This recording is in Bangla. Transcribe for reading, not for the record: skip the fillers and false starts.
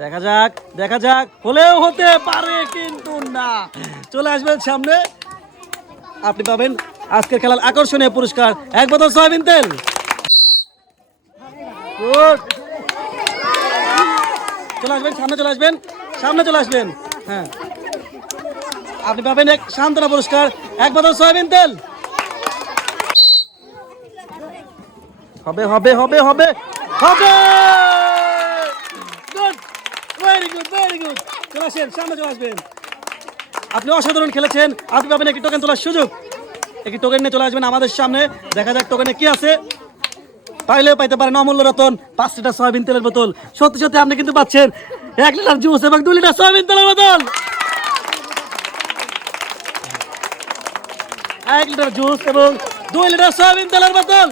দেখা যাক হলেও হতে পারে কিন্তু না। চলে আসবেন সামনে, আপনি পাবেন আজকের খেলার আকর্ষণীয় পুরস্কার 1 বোতল সয়াবিন তেল। গুড, চলে আসবেন সামনে চলে আসবেন। হ্যাঁ, আপনি পাবেন এক সান্ত্বনা পুরস্কার 1 বোতল সয়াবিন তেল। হবে হবে হবে হবে হবে। Good, very good very good. চলে আসেন সামনে চলে আসবেন। আপনি অসাধারণ খেলেছেন, আপনি পাবেন একটি টোকেন তোলার সুযোগ। একটি টোকেন নিয়ে চলে আসবেন আমাদের সামনে, দেখা যাক টোকেনে কি আছে। পাইলেও পাইতে পারেন অমূল্য রতন 5 লিটার সয়াবিন তেলের বোতল। সত্যি সত্যি আপনি কিন্তু পাচ্ছেন 1 লিটার জুস এবং 2 লিটার সয়াবিন তেলের বোতল। 1 লিটার জুস এবং 2 লিটার সয়াবিন তেলের বোতল।